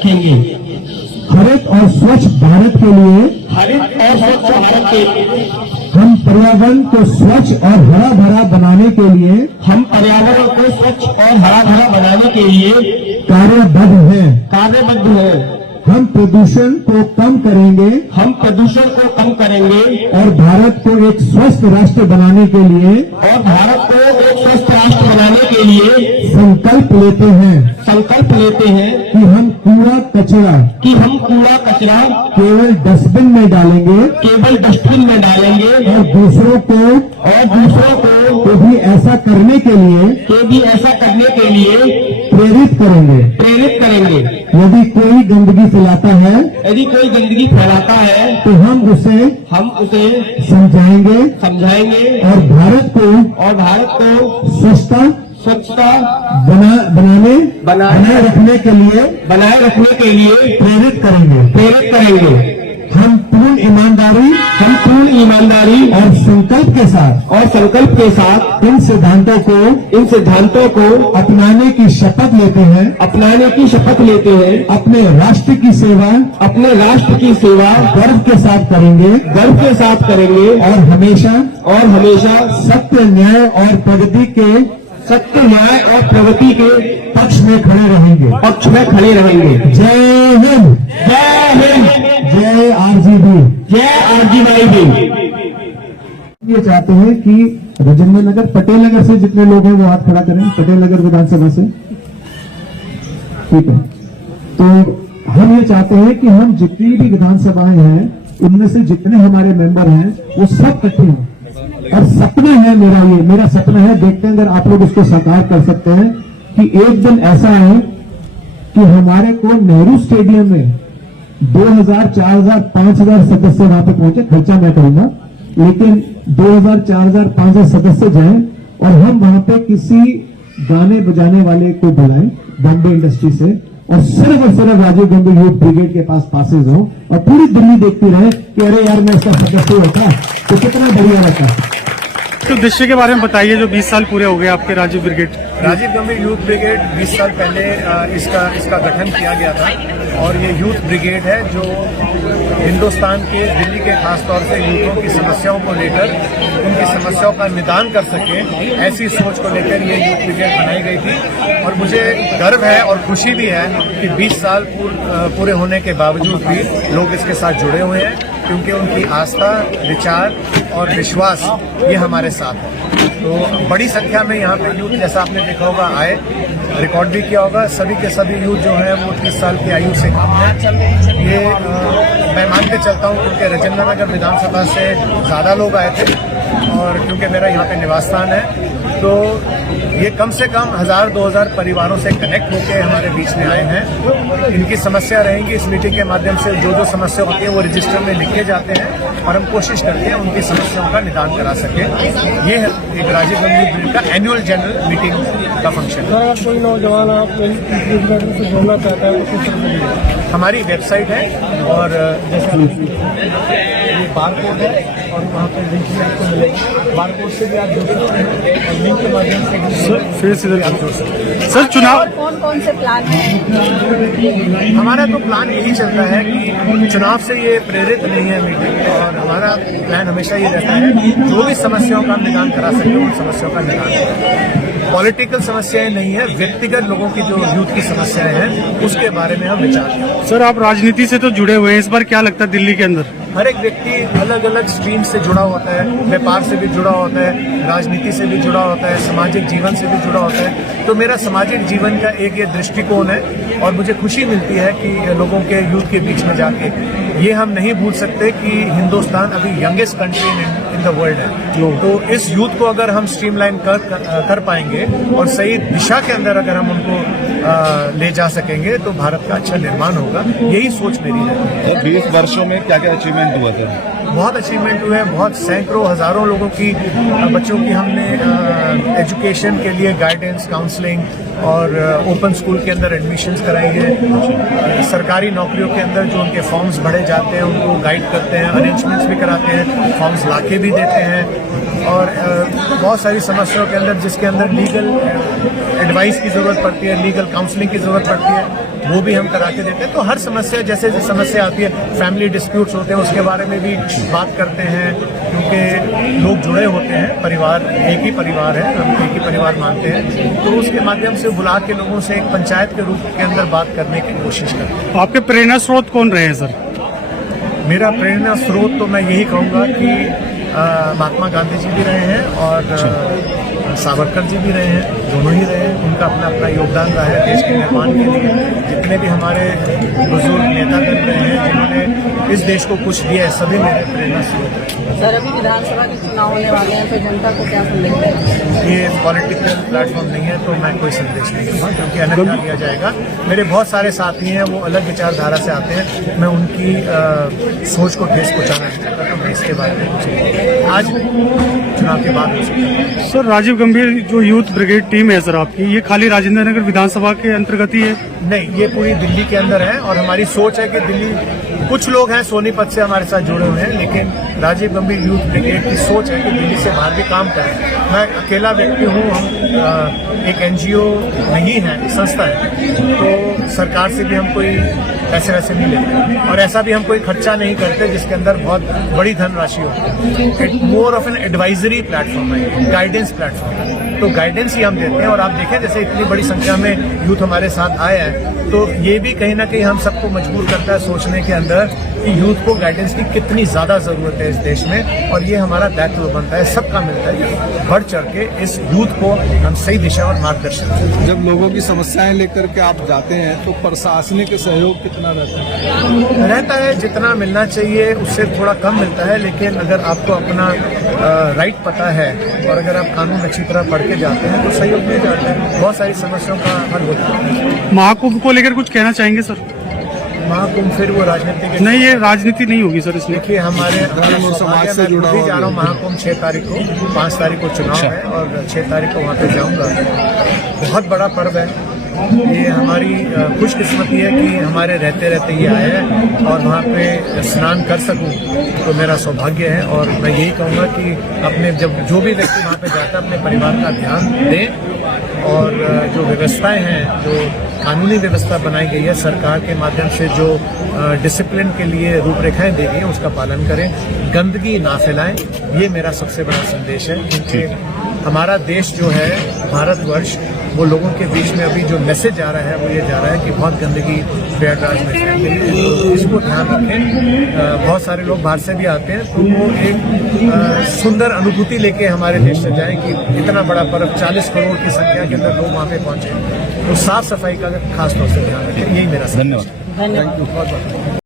रखेंगे। हरित और स्वच्छ भारत के लिए हरित और स्वच्छ भारत के लिए हम पर्यावरण को स्वच्छ और हरा भरा बनाने के लिए हम पर्यावरण को स्वच्छ और हरा भरा बनाने के लिए कार्यबद्ध हैं। कार्यबद्ध हैं। हम प्रदूषण को कम करेंगे हम प्रदूषण को कम करेंगे और भारत को एक स्वस्थ राष्ट्र बनाने के लिए और भारत को एक स्वस्थ राष्ट्र बनाने के लिए संकल्प लेते हैं कि हम कूड़ा कचरा केवल डस्टबिन में डालेंगे केवल डस्टबिन में डालेंगे और दूसरों को भी ऐसा करने के लिए प्रेरित करेंगे। यदि कोई गंदगी फैलाता है तो हम उसे समझाएंगे और भारत को स्वच्छता बनाए रखने के लिए प्रेरित करेंगे। हम पूर्ण ईमानदारी और संकल्प के साथ इन सिद्धांतों को अपनाने की शपथ लेते हैं। अपने राष्ट्र की सेवा गर्व के साथ करेंगे और हमेशा सत्य न्याय और प्रगति के पक्ष में खड़े रहेंगे। जय हिंद, जय आरजेडी। ये चाहते हैं कि राजेंद्र नगर, पटेल नगर से जितने लोग हैं वो हाथ खड़ा करें। पटेल नगर विधानसभा से, ठीक है। तो हम ये चाहते हैं कि हम जितनी भी विधानसभाएं हैं उनमें से जितने हमारे मेंबर हैं वो सब इकट्ठे हों। और सपना है मेरा सपना है, देखते हैं अगर आप लोग इसको साकार कर सकते हैं कि एक दिन ऐसा है कि हमारे को नेहरू स्टेडियम में 2000, 4000, 5000 सदस्य वहां पे पहुंचे। खर्चा मैं करूंगा, लेकिन 2000, 4000, 5000 सदस्य जाएं और हम वहां पे किसी गाने बजाने वाले को बुलाएं बॉम्बे इंडस्ट्री से और सिर्फ राजीव गांधी यूथ ब्रिगेड के पास पासेज हो और पूरी दिल्ली देखती रहे कि अरे यार मैं इसका सदस्य होता तो कितना बढ़िया रहता। तो दृश्य के बारे में बताइए, जो 20 साल पूरे हो गए आपके राजीव गांधी यूथ ब्रिगेड 20 साल पहले इसका गठन किया गया था और ये यूथ ब्रिगेड है जो हिंदुस्तान के, दिल्ली के खास तौर से यूथों की समस्याओं को लेकर उनकी समस्याओं का निदान कर सके, ऐसी सोच को लेकर ये यूथ ब्रिगेड बनाई गई थी। और मुझे गर्व है और खुशी भी है कि 20 साल पूरे होने के बावजूद भी लोग इसके साथ जुड़े हुए हैं, क्योंकि उनकी आस्था, विचार और विश्वास ये हमारे साथ है। तो बड़ी संख्या में यहाँ पे यूथ, जैसा आपने देखा होगा, आए, रिकॉर्ड भी किया होगा। सभी के सभी यूथ जो है वो 30 साल की आयु से कम है। ये मैं मान के चलता हूँ क्योंकि राजेंद्र नगर विधानसभा से ज़्यादा लोग आए थे और क्योंकि मेरा यहाँ पे निवास स्थान है, तो ये कम से कम 1000-2000 परिवारों से कनेक्ट होकर हमारे बीच में आए हैं। इनकी समस्या रहेंगी, इस मीटिंग के माध्यम से जो समस्या होती है वो रजिस्टर में लिखे जाते हैं और हम कोशिश करते हैं उनकी समस्याओं का निदान करा सके। ये एक राजीव गांधी का एनुअल जनरल मीटिंग का फंक्शन है। कोई नौजवान आप से जोड़ना चाहता है, हमारी वेबसाइट है और जैसे ये बारकोड है और वहाँ पे लिंक भी आपको मिलेगा। बारकोड से भी आप जुड़ सकते हैं और लिंक के माध्यम से फिर से आप जुड़ सकते हैं। सर, चुनाव कौन से प्लान है? हमारा तो प्लान यही चलता है कि चुनाव से ये प्रेरित नहीं है मीटिंग, और हमारा प्लान हमेशा ये रहता है जो भी समस्याओं का निदान करा सके उन समस्याओं का निदान करें। पॉलिटिकल समस्याएं नहीं है, व्यक्तिगत लोगों की जो यूथ की समस्याएं हैं उसके बारे में हम विचार करें। सर, आप राजनीति से तो जुड़े हुए हैं, इस बार क्या लगता है दिल्ली के अंदर? हर एक व्यक्ति अलग अलग स्ट्रीम से जुड़ा होता है, व्यापार से भी जुड़ा होता है, राजनीति से भी जुड़ा होता है, सामाजिक जीवन से भी जुड़ा होता है। तो मेरा सामाजिक जीवन का एक ये दृष्टिकोण है और मुझे खुशी मिलती है कि लोगों के यूथ के बीच में जाके ये हम नहीं भूल सकते कि हिंदुस्तान अभी youngest country in the world है। तो इस यूथ को अगर हम स्ट्रीमलाइन कर पाएंगे और सही दिशा के अंदर अगर हम उनको ले जा सकेंगे तो भारत का अच्छा निर्माण होगा। यही सोच मेरी है। 20 वर्षों में क्या क्या अचीवमेंट हुआ था? बहुत अचीवमेंट हुए हैं, बहुत सैकड़ों हजारों लोगों की, बच्चों की हमने एजुकेशन के लिए गाइडेंस, काउंसलिंग और ओपन स्कूल के अंदर एडमिशन्स कराई है। सरकारी नौकरियों के अंदर जो उनके फॉर्म्स भरे जाते हैं उनको गाइड करते हैं, अरेंजमेंट्स भी कराते हैं, फॉर्म्स लाके भी देते हैं। और बहुत सारी समस्याओं के अंदर जिसके अंदर लीगल एडवाइस की ज़रूरत पड़ती है, लीगल काउंसलिंग की ज़रूरत पड़ती है, वो भी हम करा के देते हैं। तो हर समस्या जैसे जैसे समस्या आती है, फैमिली डिस्प्यूट्स होते हैं, उसके बारे में भी बात करते हैं, क्योंकि लोग जुड़े होते हैं, परिवार एक ही परिवार है, हम एक ही परिवार मानते हैं। तो उसके माध्यम से बुला के लोगों से एक पंचायत के रूप के अंदर बात करने की कोशिश करते हैं। आपके प्रेरणा स्रोत कौन रहे हैं सर? मेरा प्रेरणा स्रोत तो मैं यही कहूँगा कि महात्मा गांधी जी भी रहे हैं और सावरकर जी भी रहे हैं, दोनों ही रहे हैं। उनका अपना अपना योगदान रहा है देश के निर्माण के लिए। जितने भी हमारे बुजुर्ग नेतागण रहे हैं जिन्होंने इस देश को कुछ दिया है, सभी मेरे प्रेरणा स्रोत हैं। सर, अभी विधानसभा के चुनाव होने वाले हैं, तो जनता को क्या संदेश देंगे? ये पॉलिटिकल प्लेटफॉर्म नहीं है, तो मैं कोई संदेश नहीं दूंगा, क्योंकि अन्यथा लिया जाएगा। मेरे बहुत सारे साथी हैं, वो अलग विचारधारा से आते हैं, मैं उनकी सोच को ठेस पहुंचाना नहीं चाहता, तो मैं इसके बारे में कुछ आज चुनाव के बाद हो सकता है। सर, राजीव गंभीर जो यूथ ब्रिगेड टीम है सर आपकी, ये खाली राजेंद्र नगर विधानसभा के अंतर्गत ही है? नहीं, ये पूरी दिल्ली के अंदर है और हमारी सोच है कि दिल्ली, कुछ लोग हैं सोनीपत से हमारे साथ जुड़े हुए हैं, लेकिन राजीव गंभीर यूथ ब्रिगेड की सोच है कि दिल्ली से बाहर भी काम करें। मैं अकेला व्यक्ति हूँ, हम एक एनजीओ नहीं है, संस्था है, तो सरकार से भी हम कोई पैसे वैसे नहीं लेते और ऐसा भी हम कोई खर्चा नहीं करते जिसके अंदर बहुत बड़ी धनराशि हो। It more of an advisory platform है, गाइडेंस प्लेटफॉर्म है, तो गाइडेंस ही हम देते हैं। और आप देखें जैसे इतनी बड़ी संख्या में यूथ हमारे साथ आया है, तो ये भी कहीं ना कहीं हम सबको मजबूर करता है सोचने के अंदर कि यूथ को गाइडेंस की कितनी ज्यादा जरूरत है इस देश में, और ये हमारा दायित्व बनता है, सबका मिलता है, बढ़ चढ़ के इस यूथ को हम सही दिशा और मार्गदर्शन करें। जब लोगों की समस्याएं लेकर के आप जाते हैं तो प्रशासनिक सहयोग कितना रहता है? जितना मिलना चाहिए उससे थोड़ा कम मिलता है, लेकिन अगर आपको अपना राइट पता है और अगर आप कानून अच्छी तरह पढ़ के जाते हैं तो सहयोग मिल जाता है, बहुत सारी समस्याओं का हल होता है। महाकुंभ को लेकर कुछ कहना चाहेंगे सर? महाकुंभ फिर वो राजनीति के नहीं, ये राजनीति नहीं होगी सर इसमें। देखिए, हमारे समाज से जुड़ा हुआ जा रहा हूँ। महाकुंभ 6 तारीख को, 5 तारीख को चुनाव है और 6 तारीख को वहाँ पे जाऊँगा। बहुत बड़ा पर्व है ये, हमारी खुशकिस्मती है कि हमारे रहते रहते ये आया है और वहाँ पे स्नान कर सकूँ तो मेरा सौभाग्य है। और मैं यही कहूँगा कि अपने जब जो भी व्यक्ति वहाँ पे जाता है अपने परिवार का ध्यान दें और जो व्यवस्थाएं हैं, जो कानूनी व्यवस्था बनाई गई है सरकार के माध्यम से, जो डिसिप्लिन के लिए रूपरेखाएं दी गई हैं, उसका पालन करें, गंदगी ना फैलाएं। ये मेरा सबसे बड़ा संदेश है, क्योंकि हमारा देश जो है भारतवर्ष, वो लोगों के बीच में अभी जो मैसेज आ रहा है वो ये जा रहा है कि बहुत गंदगी प्रयागराज में फैल गई है, तो इसको ध्यान रखें। बहुत सारे लोग बाहर से भी आते हैं, तो वो एक सुंदर अनुभूति लेके हमारे देश से जाएं कि इतना बड़ा पर्व, 40 करोड़ की संख्या के अंदर लोग वहाँ पे पहुंचे, तो साफ सफाई का खास तौर से ध्यान रखें। यही मेरा धन्यवाद। धन्यवाद। बहुत बहुत